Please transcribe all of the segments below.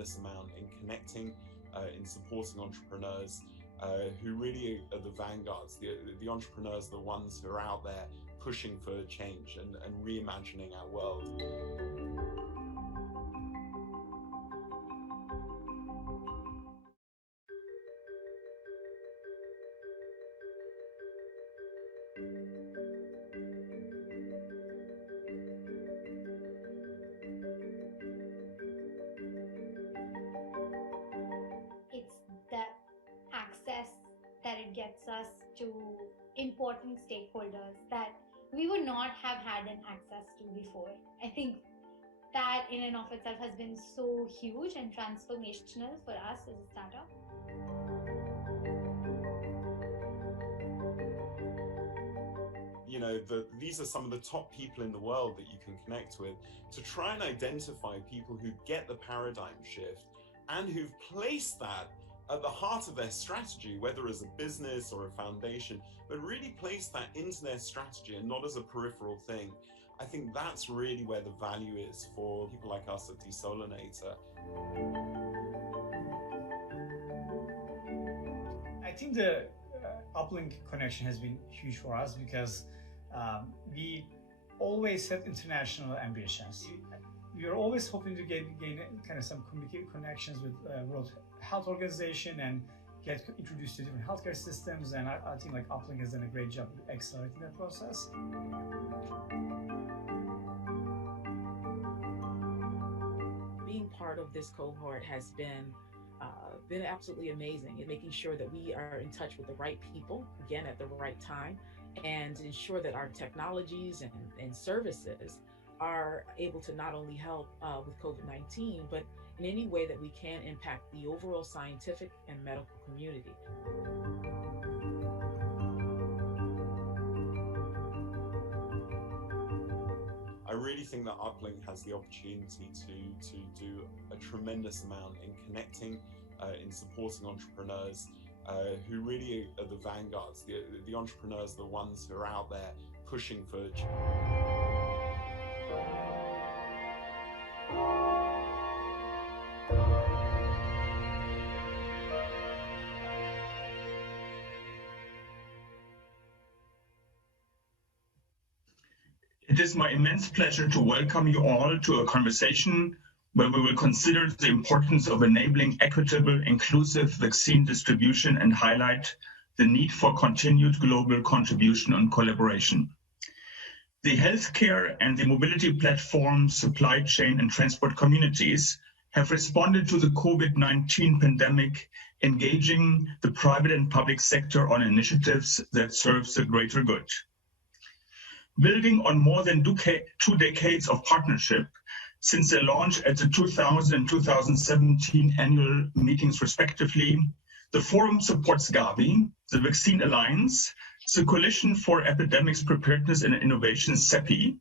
tremendous amount in connecting, in supporting entrepreneurs who really are the vanguards. The entrepreneurs are the ones who are out there pushing for change and reimagining our world. It's the access that it gets us to important stakeholders that we would not have had an access to before. I think that in and of itself has been so huge and transformational for us as a startup. You know, these are some of the top people in the world that you can connect with to try and identify people who get the paradigm shift and who've placed that at the heart of their strategy, whether as a business or a foundation, but really place that into their strategy and not as a peripheral thing. I think that's really where the value is for people like us at Desolinator. I think the uplink connection has been huge for us because we always had international ambitions. We are always hoping to gain kind of some connections with World Health Organization and get introduced to different healthcare systems, and I think like Uplink has done a great job accelerating that process. Being part of this cohort has been absolutely amazing in making sure that we are in touch with the right people, again, at the right time, and ensure that our technologies and services are able to not only help with COVID-19, but in any way that we can impact the overall scientific and medical community. I really think that Uplink has the opportunity to do a tremendous amount in connecting, in supporting entrepreneurs who really are the vanguards. The entrepreneurs are the ones who are out there pushing for change. It is my immense pleasure to welcome you all to a conversation where we will consider the importance of enabling equitable, inclusive vaccine distribution and highlight the need for continued global contribution and collaboration. The healthcare and the mobility platforms, supply chain and transport communities have responded to the COVID-19 pandemic, engaging the private and public sector on initiatives that serve the greater good. Building on more than 2 decades of partnership since their launch at the 2000 and 2017 annual meetings respectively, the forum supports Gavi, the Vaccine Alliance, the Coalition for Epidemics Preparedness and Innovation, CEPI,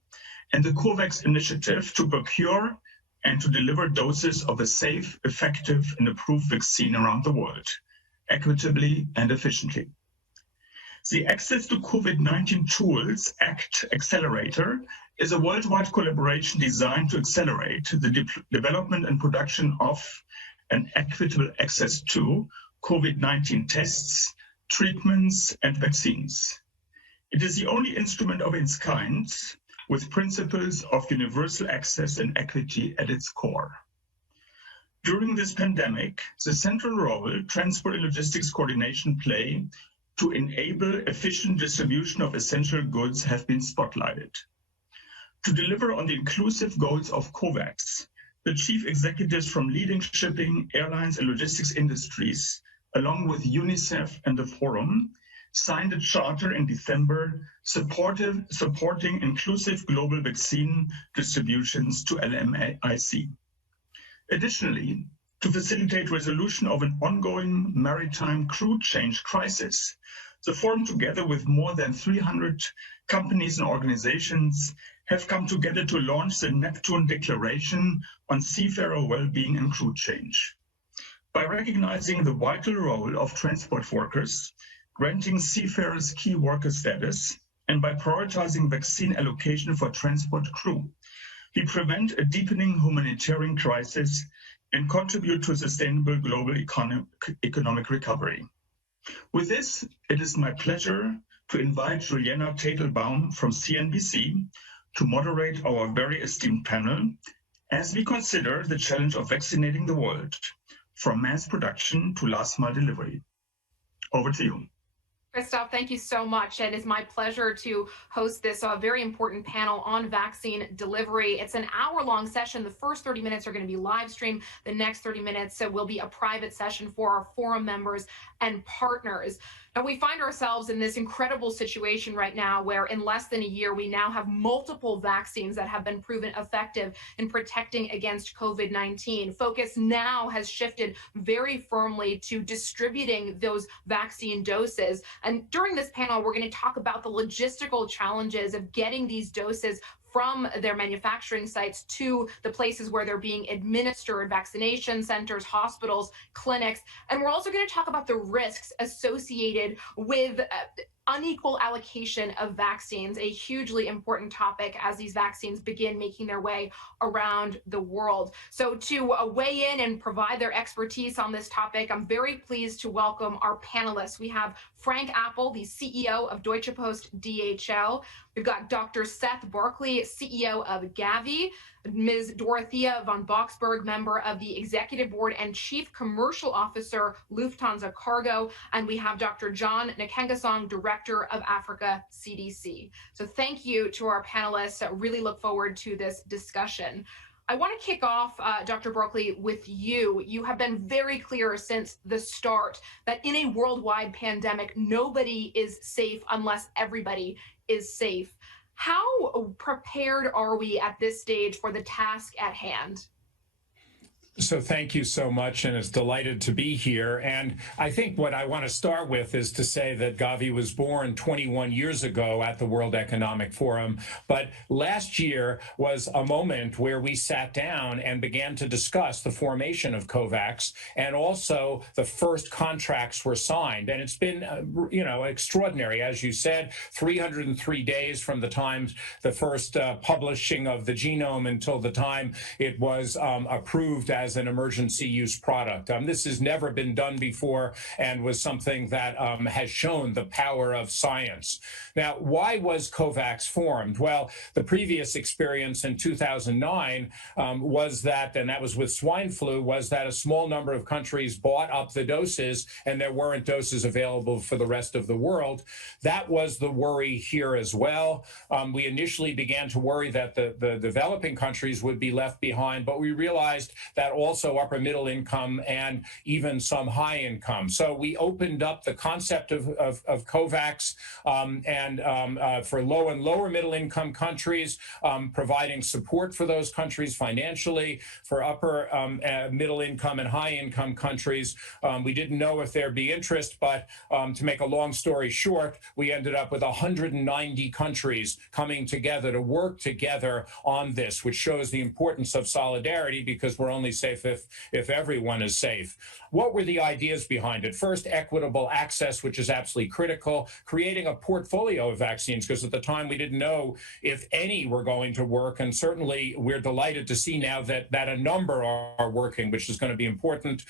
and the COVAX initiative to procure and to deliver doses of a safe, effective, and approved vaccine around the world, equitably and efficiently. The Access to COVID-19 Tools Act Accelerator is a worldwide collaboration designed to accelerate the development and production of an equitable access to COVID-19 tests, treatments, and vaccines. It is the only instrument of its kind with principles of universal access and equity at its core. During this pandemic, the central role Transport and Logistics Coordination play to enable efficient distribution of essential goods have been spotlighted. To deliver on the inclusive goals of COVAX, the chief executives from leading shipping, airlines, and logistics industries, along with UNICEF and the Forum, signed a charter in December supporting inclusive global vaccine distributions to LMIC. Additionally, to facilitate resolution of an ongoing maritime crew change crisis, the Forum, together with more than 300 companies and organizations, have come together to launch the Neptune Declaration on Seafarer Wellbeing and Crew Change. By recognizing the vital role of transport workers, granting seafarers key worker status, and by prioritizing vaccine allocation for transport crew, we prevent a deepening humanitarian crisis and contribute to a sustainable global economic recovery. With this, it is my pleasure to invite Julianna Tatelbaum from CNBC to moderate our very esteemed panel as we consider the challenge of vaccinating the world, from mass production to last mile delivery. Over to you. Christoph, thank you so much. It is my pleasure to host this very important panel on vaccine delivery. It's an hour-long session. The first 30 minutes are going to be live streamed. The next 30 minutes will be a private session for our forum members and partners. Now, we find ourselves in this incredible situation right now where in less than a year, we now have multiple vaccines that have been proven effective in protecting against COVID-19. Focus now has shifted very firmly to distributing those vaccine doses. And during this panel, we're going to talk about the logistical challenges of getting these doses from their manufacturing sites to the places where they're being administered, vaccination centers, hospitals, clinics. And we're also going to talk about the risks associated with unequal allocation of vaccines, a hugely important topic as these vaccines begin making their way around the world. So to weigh in and provide their expertise on this topic, I'm very pleased to welcome our panelists. We have Frank Appel, the CEO of Deutsche Post DHL. We've got Dr. Seth Berkley, CEO of Gavi, Ms. Dorothea von Boxberg, member of the Executive Board and Chief Commercial Officer, Lufthansa Cargo, and we have Dr. John Nkengasong, Director of Africa CDC. So thank you to our panelists. I really look forward to this discussion. I want to kick off, Dr. Berkley, with you. You have been very clear since the start that in a worldwide pandemic, nobody is safe unless everybody is safe. How prepared are we at this stage for the task at hand? So thank you so much, and it's delighted to be here. And I think what I want to start with is to say that Gavi was born 21 years ago at the World Economic Forum. But last year was a moment where we sat down and began to discuss the formation of COVAX, and also the first contracts were signed. And it's been, extraordinary. As you said, 303 days from the time the first publishing of the genome until the time it was approved as an emergency use product. This has never been done before and was something that has shown the power of science. Now, why was COVAX formed? Well, the previous experience in 2009 was that, and that was with swine flu, was that a small number of countries bought up the doses and there weren't doses available for the rest of the world. That was the worry here as well. We initially began to worry that the developing countries would be left behind, but we realized that also upper middle income and even some high income. So we opened up the concept of COVAX for low and lower middle income countries, providing support for those countries financially. For upper middle income and high income countries, we didn't know if there'd be interest, but to make a long story short, we ended up with 190 countries coming together to work together on this, which shows the importance of solidarity, because we're only safe if everyone is safe. What were the ideas behind it? First, equitable access, which is absolutely critical, creating a portfolio of vaccines, because at the time we didn't know if any were going to work, and certainly we're delighted to see now that a number are working, which is going to be important.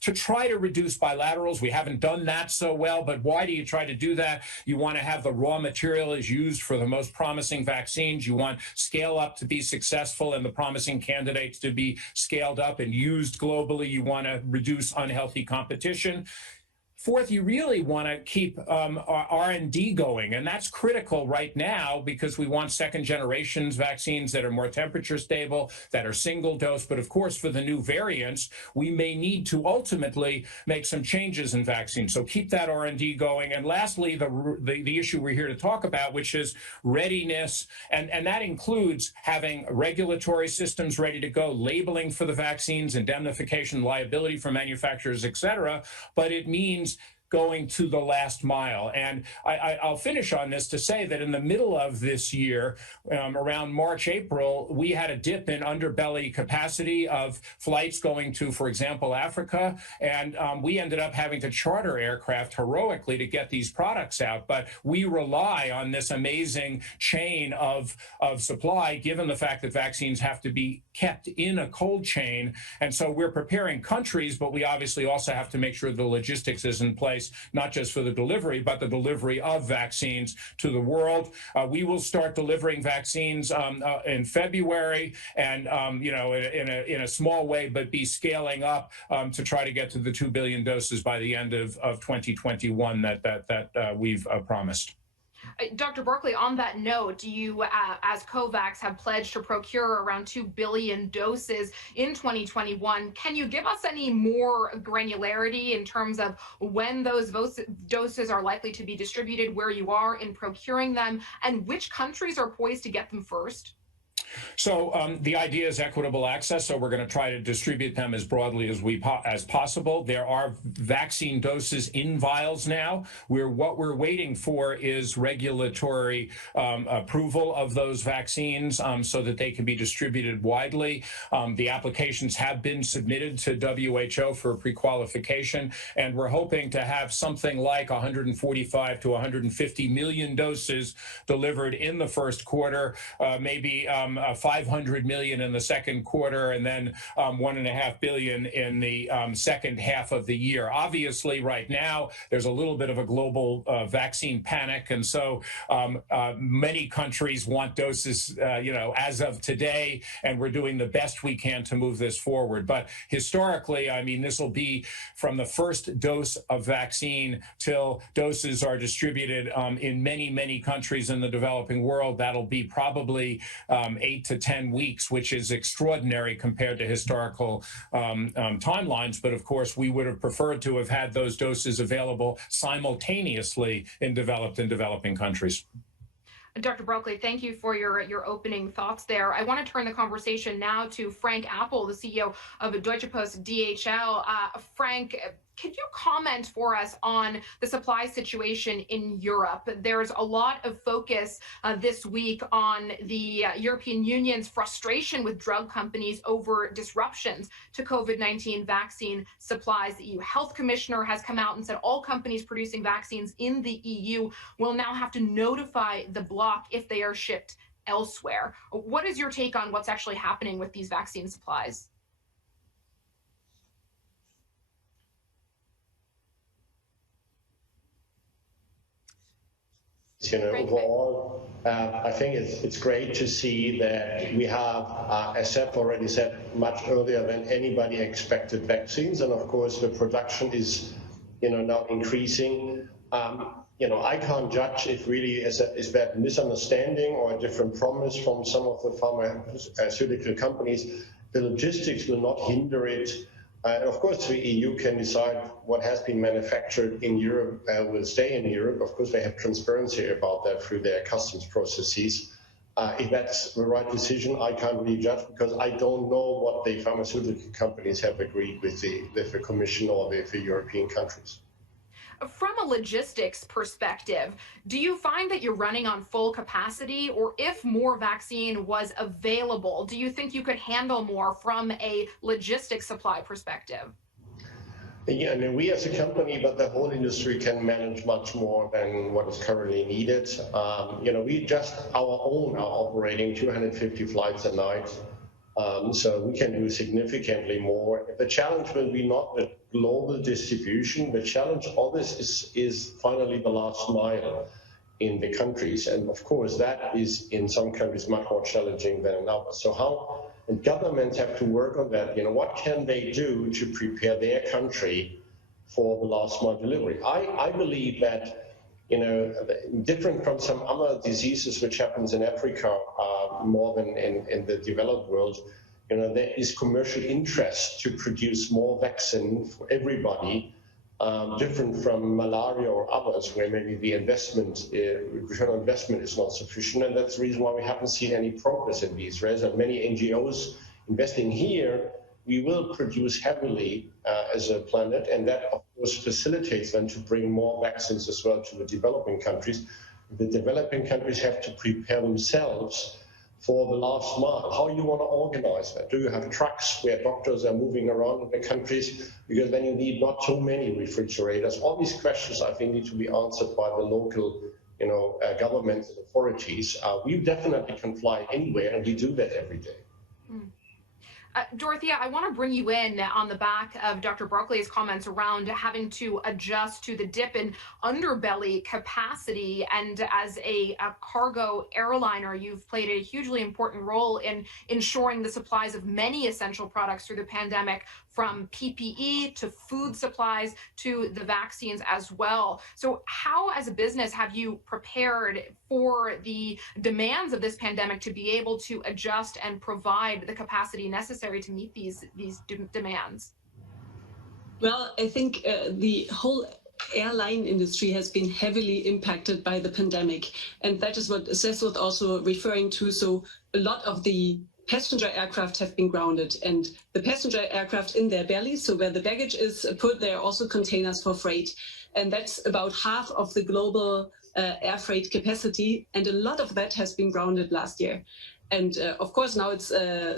To try to reduce bilaterals, we haven't done that so well, but why do you try to do that? You want to have the raw material is used for the most promising vaccines. You want scale up to be successful and the promising candidates to be scaled up and used globally. You want to reduce unhealthy competition. Fourth, you really want to keep our R&D going, and that's critical right now because we want second generations vaccines that are more temperature stable, that are single dose. But of course, for the new variants, we may need to ultimately make some changes in vaccines. So keep that R&D going. And lastly, the issue we're here to talk about, which is readiness, and that includes having regulatory systems ready to go, labeling for the vaccines, indemnification, liability for manufacturers, et cetera. But it means going to the last mile. And I'll finish on this to say that in the middle of this year, around March, April, we had a dip in underbelly capacity of flights going to, for example, Africa. And we ended up having to charter aircraft heroically to get these products out. But we rely on this amazing chain of supply, given the fact that vaccines have to be kept in a cold chain. And so we're preparing countries, but we obviously also have to make sure the logistics is in place, not just for the delivery, but the delivery of vaccines to the world. We will start delivering vaccines in February, and in a small way, but be scaling up to try to get to the 2 billion doses by the end of 2021 that we've promised. Dr. Berkley, on that note, you, as COVAX, have pledged to procure around 2 billion doses in 2021. Can you give us any more granularity in terms of when those doses are likely to be distributed, where you are in procuring them, and which countries are poised to get them first? So the idea is equitable access, so we're going to try to distribute them as broadly as possible. There are vaccine doses in vials now. What we're waiting for is regulatory approval of those vaccines so that they can be distributed widely. The applications have been submitted to WHO for pre-qualification, and we're hoping to have something like 145 to 150 million doses delivered in the first quarter, maybe 500 million in the second quarter, and then 1.5 billion in the second half of the year. Obviously, right now, there's a little bit of a global vaccine panic, and so many countries want doses, as of today, and we're doing the best we can to move this forward. But historically, I mean, this will be from the first dose of vaccine till doses are distributed in many, many countries in the developing world. That'll be probably 8 to 10 weeks, which is extraordinary compared to historical timelines. But of course, we would have preferred to have had those doses available simultaneously in developed and developing countries. Dr. Berkley, thank you for your opening thoughts there. I want to turn the conversation now to Frank Appel, the CEO of Deutsche Post DHL. Frank, could you comment for us on the supply situation in Europe? There's a lot of focus this week on the European Union's frustration with drug companies over disruptions to COVID-19 vaccine supplies. The EU Health Commissioner has come out and said all companies producing vaccines in the EU will now have to notify the bloc if they are shipped elsewhere. What is your take on what's actually happening with these vaccine supplies? Overall, I think it's great to see that we have, as Seth already said, much earlier than anybody expected vaccines, and of course the production is, now increasing. I can't judge if really is that misunderstanding or a different promise from some of the pharmaceutical companies. The logistics will not hinder it. And of course, the EU can decide what has been manufactured in Europe will stay in Europe. Of course, they have transparency about that through their customs processes. If that's the right decision, I can't really judge because I don't know what the pharmaceutical companies have agreed with the Commission or the European countries. From a logistics perspective, do you find that you're running on full capacity, or if more vaccine was available, do you think you could handle more from a logistics supply perspective? Yeah, I mean, we as a company, but the whole industry can manage much more than what is currently needed. We just are operating 250 flights a night. So we can do significantly more. The challenge will be not the global distribution. The challenge of this is finally the last mile in the countries. And of course, that is in some countries much more challenging than in others. So and governments have to work on that. What can they do to prepare their country for the last mile delivery? I believe that different from some other diseases which happens in Africa more than in the developed world, there is commercial interest to produce more vaccine for everybody, different from malaria or others where maybe the return on investment is not sufficient. And that's the reason why we haven't seen any progress in these. There's many NGOs investing here we will produce heavily as a planet, and that of course facilitates then to bring more vaccines as well to the developing countries. The developing countries have to prepare themselves for the last mile. How you want to organize that? Do you have trucks where doctors are moving around in the countries? Because then you need not so many refrigerators. All these questions, I think, need to be answered by the local, governments and authorities. We definitely can fly anywhere, and we do that every day. Dorothea, I want to bring you in on the back of Dr. Berkley's comments around having to adjust to the dip in underbelly capacity. And as a cargo airliner, you've played a hugely important role in ensuring the supplies of many essential products through the pandemic, from PPE to food supplies to the vaccines as well. So how, as a business, have you prepared for the demands of this pandemic to be able to adjust and provide the capacity necessary to meet these demands? Well, I think the whole airline industry has been heavily impacted by the pandemic. And that is what Seth was also referring to. So a lot of the passenger aircraft have been grounded, and the passenger aircraft in their bellies, so where the baggage is put, there are also containers for freight. And that's about half of the global air freight capacity. And a lot of that has been grounded last year. And of course, now it's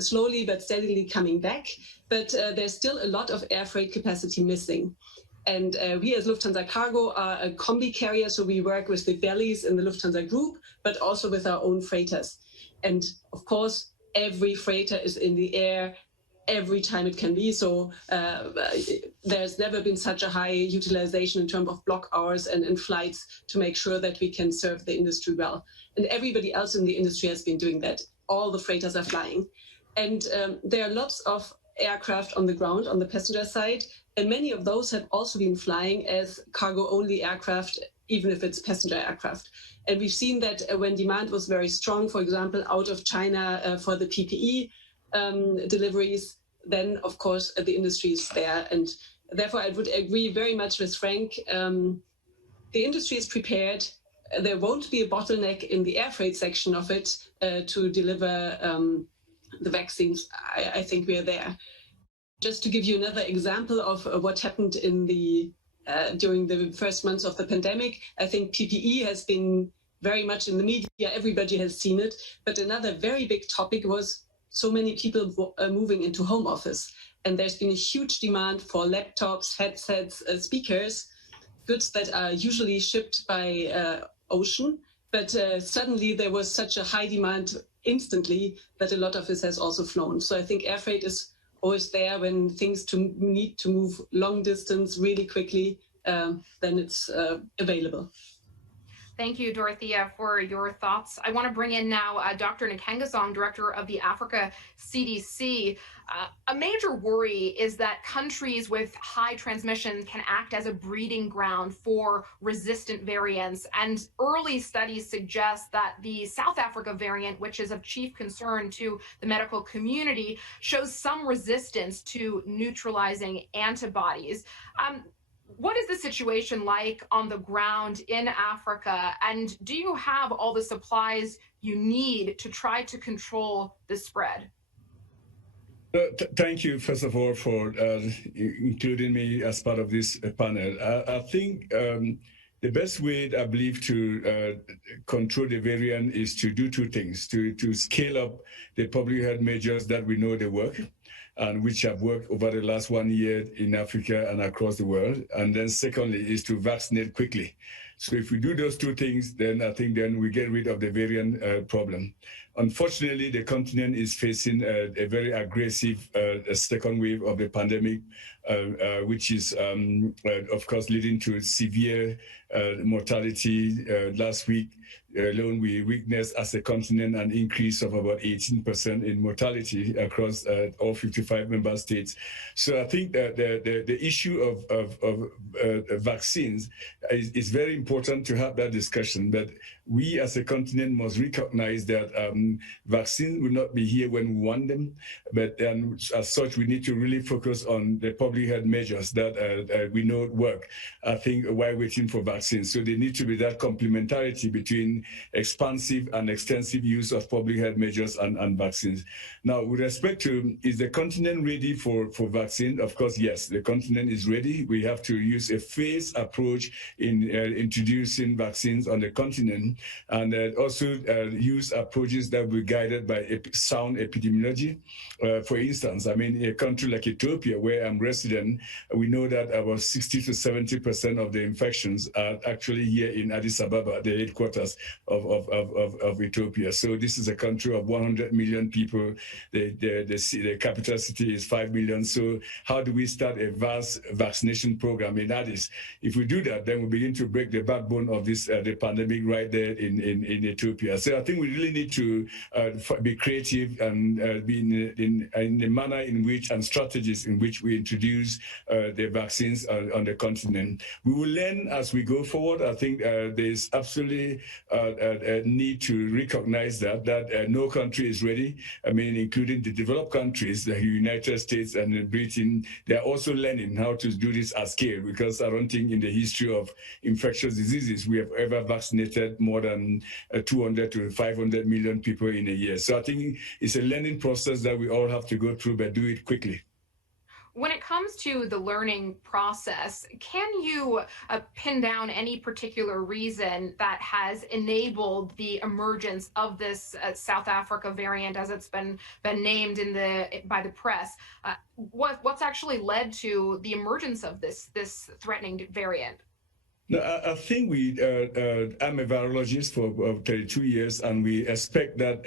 slowly but steadily coming back, but there's still a lot of air freight capacity missing. And we as Lufthansa Cargo are a combi carrier, so we work with the bellies in the Lufthansa group, but also with our own freighters. And of course, every freighter is in the air every time it can be. So there's never been such a high utilization in terms of block hours and flights to make sure that we can serve the industry well. And everybody else in the industry has been doing that. All the freighters are flying. And there are lots of aircraft on the ground on the passenger side. And many of those have also been flying as cargo-only aircraft, even if it's passenger aircraft. And we've seen that when demand was very strong, for example, out of China for the PPE deliveries, then of course the industry is there. And therefore I would agree very much with Frank. The industry is prepared. There won't be a bottleneck in the air freight section of it to deliver the vaccines. I think we are there. Just to give you another example of what happened in the during the first months of the pandemic, I think PPE has been very much in the media. Everybody has seen it. But another very big topic was so many people moving into home office. And there's been a huge demand for laptops, headsets, speakers, goods that are usually shipped by ocean. But suddenly there was such a high demand instantly that a lot of this has also flown. So I think air freight is always there when things need to move long distance really quickly, then it's available. Thank you, Dorothea, for your thoughts. I want to bring in now Dr. Nkengasong, Director of the Africa CDC. A major worry is that countries with high transmission can act as a breeding ground for resistant variants. And early studies suggest that the South Africa variant, which is of chief concern to the medical community, shows some resistance to neutralizing antibodies. What is the situation like on the ground in Africa? And do you have all the supplies you need to try to control the spread? Thank you, first of all, for including me as part of this panel. I think the best way, I believe, to control the variant is to do two things: to scale up the public health measures that we know they work, and which have worked over the last 1 year in Africa and across the world. And then secondly is to vaccinate quickly. So if we do those two things, then I think then we get rid of the variant problem. Unfortunately, the continent is facing a very aggressive second wave of the pandemic, which is, of course, leading to severe mortality. Last week alone, we witnessed as a continent an increase of about 18% in mortality across all 55 member states. So I think that the issue of vaccines is very important to have that discussion. But we as a continent must recognize that vaccines will not be here when we want them, but as such, we need to really focus on the public health measures that we know work, I think, while waiting for vaccines. So there need to be that complementarity between expansive and extensive use of public health measures and vaccines. Now, with respect to, is the continent ready for vaccine? Of course, yes, the continent is ready. We have to use a phased approach in introducing vaccines on the continent, and also use approaches that will be guided by sound epidemiology. For instance, I mean, in a country like Ethiopia, where I'm resident, we know that about 60 to 70% of the infections are actually here in Addis Ababa, the headquarters of Ethiopia. So this is a country of 100 million people. The capital city is 5 million. So how do we start a vast vaccination program in Addis? If we do that, then we begin to break the backbone of this the pandemic right there in Ethiopia. So I think we really need to be creative and be in the manner in which and strategies in which we introduce the vaccines on the continent. We will learn as we go forward. I think there's absolutely a need to recognize that no country is ready. I mean, including the developed countries, the United States and Britain, they're also learning how to do this at scale, because I don't think in the history of infectious diseases we have ever vaccinated more than 200 to 500 million people in a year. So I think it's a learning process that we all have to go through, but do it quickly. When it comes to the learning process, can you pin down any particular reason that has enabled the emergence of this South Africa variant, as it's been named by the press? What's actually led to the emergence of this threatening variant? No, I think I'm a virologist for 32 years, and we expect that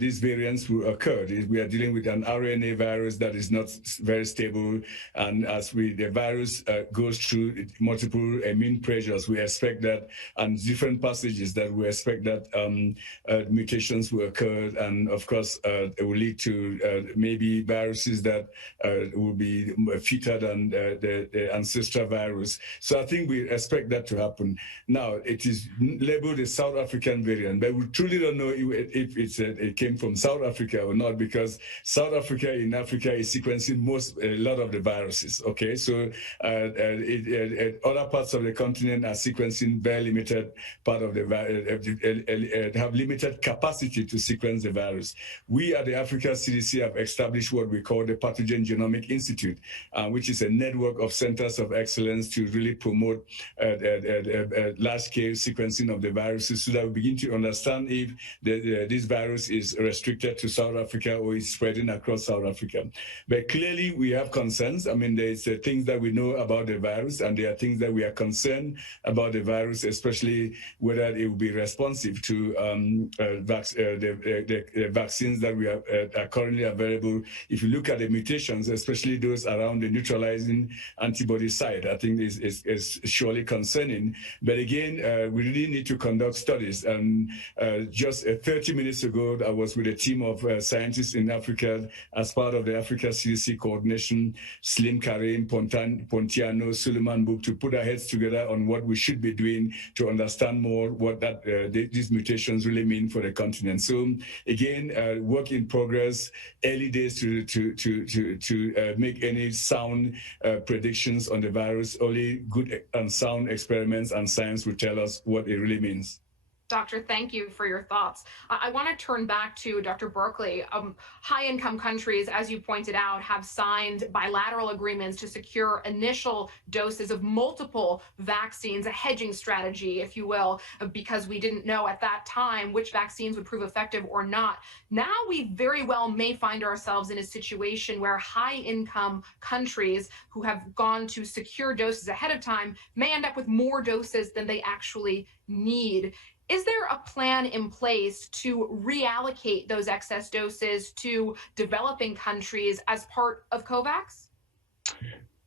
these variants will occur. We are dealing with an RNA virus that is not very stable, and as the virus goes through multiple immune pressures, we expect that, and different passages, that we expect that mutations will occur, and of course it will lead to maybe viruses that will be fitter than the ancestral virus. So I think we expect that to happen. Now, it is labeled a South African variant, but we truly don't know if it came from South Africa or not, because South Africa in Africa is sequencing a lot of the viruses. Okay, so other parts of the continent are sequencing very limited part of the virus, have limited capacity to sequence the virus. We at the Africa CDC have established what we call the Pathogen Genomic Institute, which is a network of centers of excellence to really promote large-scale sequencing of the viruses, so that we begin to understand if this virus is restricted to South Africa or is spreading across South Africa. But clearly, we have concerns. I mean, there's things that we know about the virus, and there are things that we are concerned about the virus, especially whether it will be responsive to the vaccines that we are currently available. If you look at the mutations, especially those around the neutralizing antibody site, I think is surely concerning. But again, we really need to conduct studies. And just 30 minutes ago, I was with a team of scientists in Africa as part of the Africa CDC coordination, Slim Karim, Pontiano, Suleiman Book, to put our heads together on what we should be doing to understand more what these mutations really mean for the continent. So again, work in progress, early days to make any sound predictions on the virus. Only good and sound experiments and science will tell us what it really means. Doctor, thank you for your thoughts. I want to turn back to Dr. Berkley. High-income countries, as you pointed out, have signed bilateral agreements to secure initial doses of multiple vaccines, a hedging strategy, if you will, because we didn't know at that time which vaccines would prove effective or not. Now we very well may find ourselves in a situation where high-income countries who have gone to secure doses ahead of time may end up with more doses than they actually need. Is there a plan in place to reallocate those excess doses to developing countries as part of COVAX?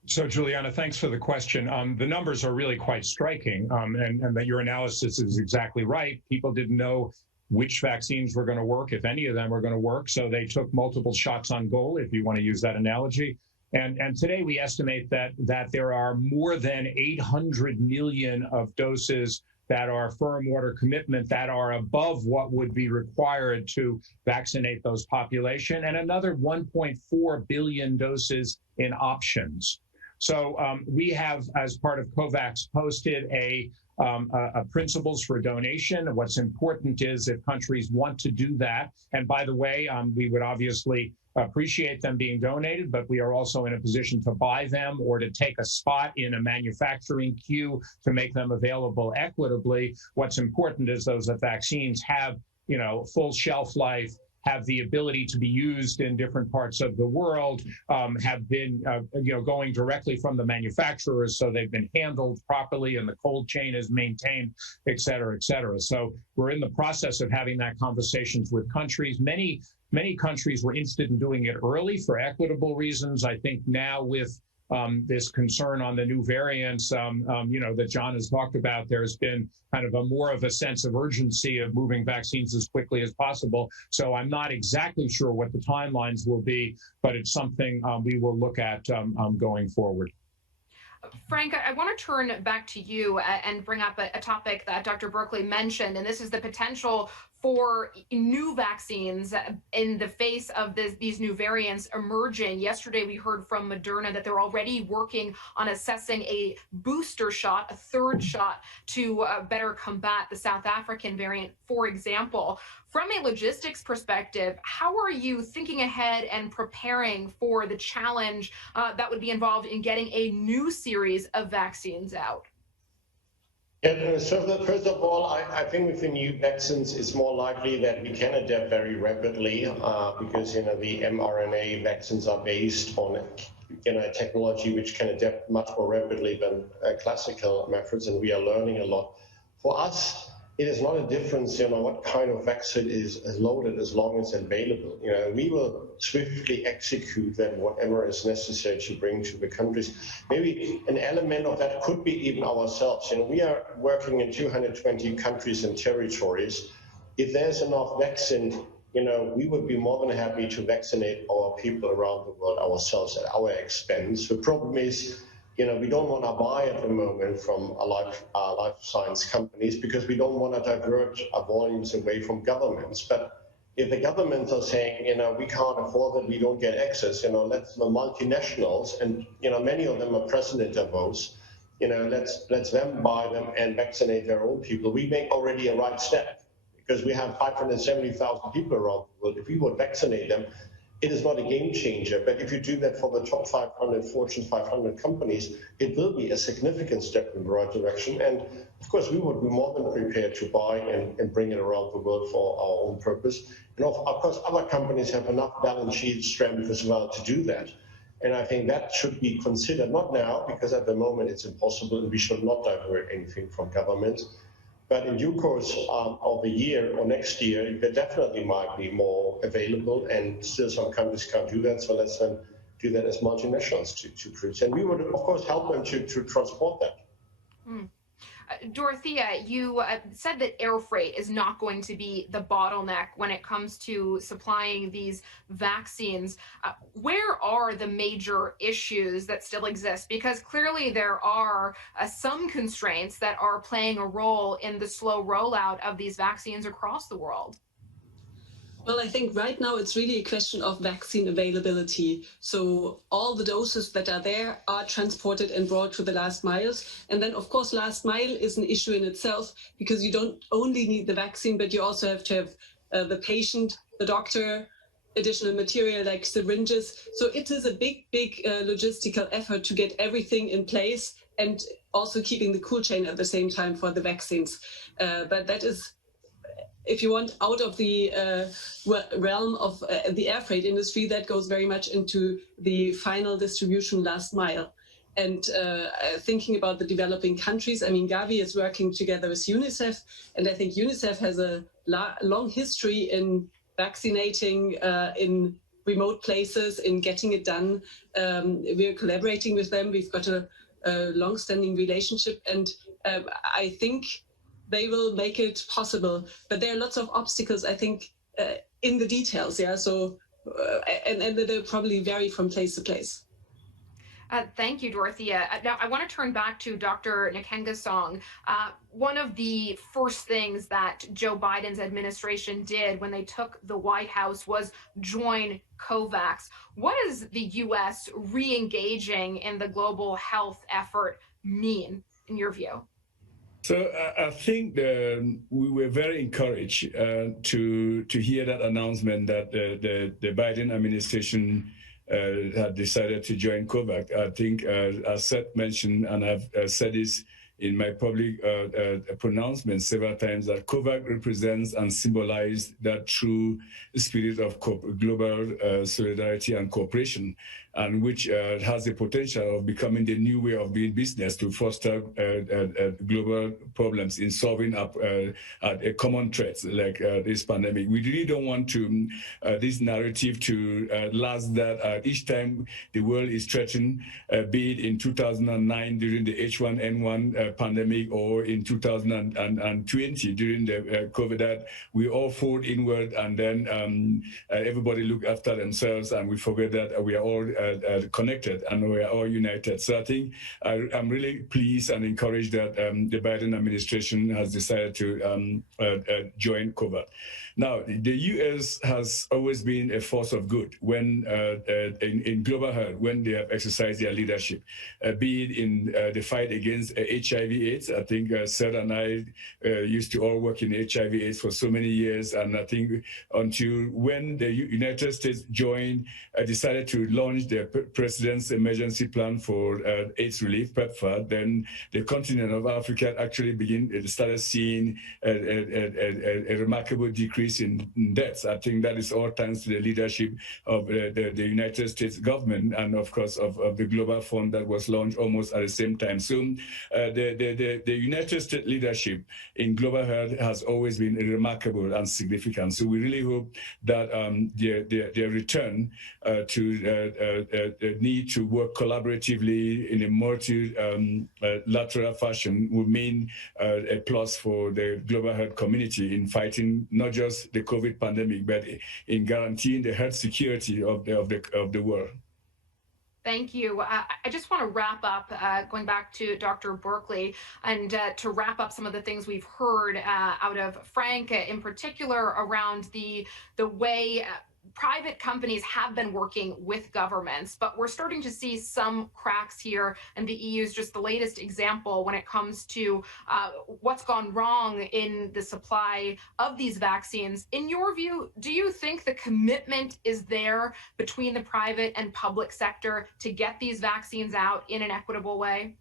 So, Julianna, thanks for the question. The numbers are really quite striking, and that your analysis is exactly right. People didn't know which vaccines were going to work, if any of them were going to work, so they took multiple shots on goal, if you want to use that analogy. And today we estimate that there are more than 800 million of doses that are firm order commitment that are above what would be required to vaccinate those population, and another 1.4 billion doses in options. So we have, as part of COVAX, posted a principles for donation. What's important is if countries want to do that, and by the way, we would obviously appreciate them being donated, but we are also in a position to buy them or to take a spot in a manufacturing queue to make them available equitably. What's important is those vaccines have, full shelf life, have the ability to be used in different parts of the world, have been, going directly from the manufacturers, so they've been handled properly and the cold chain is maintained, et cetera, et cetera. So we're in the process of having that conversations with countries. Many countries were interested in doing it early for equitable reasons. I think now with this concern on the new variants, that John has talked about, there's been kind of more of a sense of urgency of moving vaccines as quickly as possible. So I'm not exactly sure what the timelines will be, but it's something we will look at going forward. Frank, I want to turn back to you and bring up a topic that Dr. Berkley mentioned, and this is the potential for new vaccines in the face of these new variants emerging. Yesterday, we heard from Moderna that they're already working on assessing a booster shot, a third shot, to better combat the South African variant, for example. From a logistics perspective, how are you thinking ahead and preparing for the challenge that would be involved in getting a new series of vaccines out? Yeah, so first of all, I think with the new vaccines, it's more likely that we can adapt very rapidly because the mRNA vaccines are based on technology which can adapt much more rapidly than classical methods, and we are learning a lot. For us, it is not a difference, what kind of vaccine is loaded as long as available. We will swiftly execute then whatever is necessary to bring to the countries. Maybe an element of that could be even ourselves. We are working in 220 countries and territories. If there's enough vaccine, we would be more than happy to vaccinate our people around the world ourselves at our expense. The problem is, we don't want to buy at the moment from life science companies because we don't want to divert our volumes away from governments. But if the governments are saying, we can't afford it, we don't get access, let's the multinationals, and many of them are president of those, let's them buy them and vaccinate their own people. We make already a right step because we have 570,000 people around the world. If we would vaccinate them, it is not a game changer, but if you do that for the top 500 Fortune 500 companies, it will be a significant step in the right direction. And of course, we would be more than prepared to buy and bring it around the world for our own purpose. And of course, other companies have enough balance sheet strength as well to do that. And I think that should be considered, not now, because at the moment it's impossible and we should not divert anything from government. But in due course of the year or next year, there definitely might be more available, and still some countries can't do that. So let's then do that as multinationals to produce. And we would, of course, help them to transport that. Dorothea, you said that air freight is not going to be the bottleneck when it comes to supplying these vaccines. Where are the major issues that still exist? Because clearly there are some constraints that are playing a role in the slow rollout of these vaccines across the world. Well, I think right now it's really a question of vaccine availability. So all the doses that are there are transported and brought to the last miles. And then, of course, last mile is an issue in itself because you don't only need the vaccine, but you also have to have the patient, the doctor, additional material like syringes. So it is a big logistical effort to get everything in place and also keeping the cool chain at the same time for the vaccines. But that is, if you want, out of the realm of the air freight industry, that goes very much into the final distribution last mile. And thinking about the developing countries, I mean, Gavi is working together with UNICEF, and I think UNICEF has a long history in vaccinating in remote places, in getting it done. We're collaborating with them. We've got a long-standing relationship, and I think they will make it possible. But there are lots of obstacles, I think, in the details, yeah? So, and they'll probably vary from place to place. Thank you, Dorothea. Now, I want to turn back to Dr. Nkengasong. One of the first things that Joe Biden's administration did when they took the White House was join COVAX. What does the U.S. re-engaging in the global health effort mean, in your view? So I think we were very encouraged to hear that announcement that the Biden administration had decided to join COVAX. I think, as Seth mentioned, and I've said this in my public pronouncement several times, that COVAX represents and symbolizes that true spirit of global solidarity and cooperation, and which has the potential of becoming the new way of doing business to foster global problems in solving up common threats like this pandemic. We really don't want to this narrative to last that each time the world is threatened, be it in 2009 during the H1N1 pandemic or in 2020 during the COVID, that we all fall inward and then everybody look after themselves and we forget that we are all connected and we are all united. So I think I'm really pleased and encouraged that the Biden administration has decided to join COVAX. Now, the U.S. has always been a force of good when in global health, when they have exercised their leadership, be it in the fight against HIV/AIDS. I think Seth and I used to all work in HIV/AIDS for so many years, and I think until when the United States joined, decided to launch the President's Emergency Plan for AIDS Relief, PEPFAR, then the continent of Africa actually started seeing a remarkable decrease in deaths. I think that is all thanks to the leadership of the United States government and, of course, of the Global Fund that was launched almost at the same time. So the United States leadership in global health has always been remarkable and significant. So we really hope that their return to the need to work collaboratively in a multilateral fashion will mean a plus for the global health community in fighting not just the COVID pandemic, but in guaranteeing the health security of the world. Thank you. I just want to wrap up, going back to Dr. Berkley, and to wrap up some of the things we've heard out of Frank, in particular around the way private companies have been working with governments, but we're starting to see some cracks here, and the EU is just the latest example when it comes to what's gone wrong in the supply of these vaccines. In your view, do you think the commitment is there between the private and public sector to get these vaccines out in an equitable way?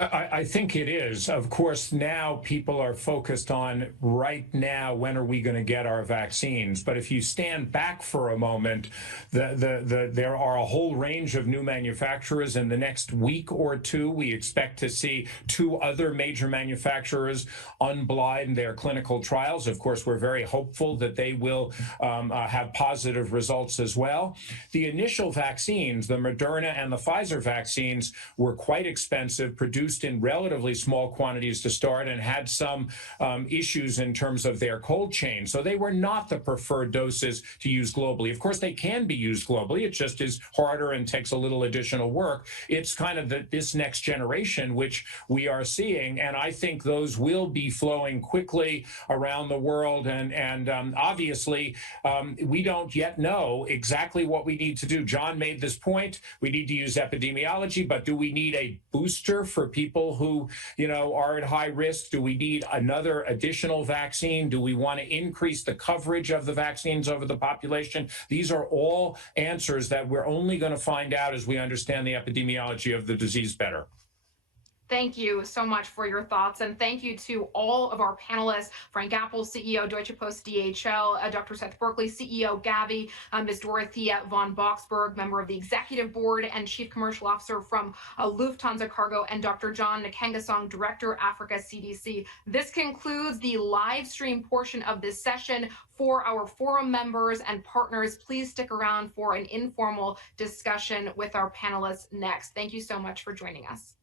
I think it is. Of course, now people are focused on right now, when are we going to get our vaccines? But if you stand back for a moment, there are a whole range of new manufacturers. In the next week or two, we expect to see 2 other major manufacturers unblind their clinical trials. Of course, we're very hopeful that they will have positive results as well. The initial vaccines, the Moderna and the Pfizer vaccines, were quite expensive, produced in relatively small quantities to start, and had some issues in terms of their cold chain. So they were not the preferred doses to use globally. Of course, they can be used globally. It just is harder and takes a little additional work. It's kind of this next generation which we are seeing, and I think those will be flowing quickly around the world. And obviously, we don't yet know exactly what we need to do. John made this point. We need to use epidemiology, but do we need a booster for people who, are at high risk? Do we need another additional vaccine? Do we want to increase the coverage of the vaccines over the population? These are all answers that we're only going to find out as we understand the epidemiology of the disease better. Thank you so much for your thoughts, and thank you to all of our panelists: Frank Appel, CEO, Deutsche Post DHL, Dr. Seth Berkley, CEO, Gavi, Ms. Dorothea von Boxberg, member of the Executive Board and Chief Commercial Officer from Lufthansa Cargo, and Dr. John Nkengasong, Director, Africa, CDC. This concludes the live stream portion of this session. For our forum members and partners, please stick around for an informal discussion with our panelists next. Thank you so much for joining us.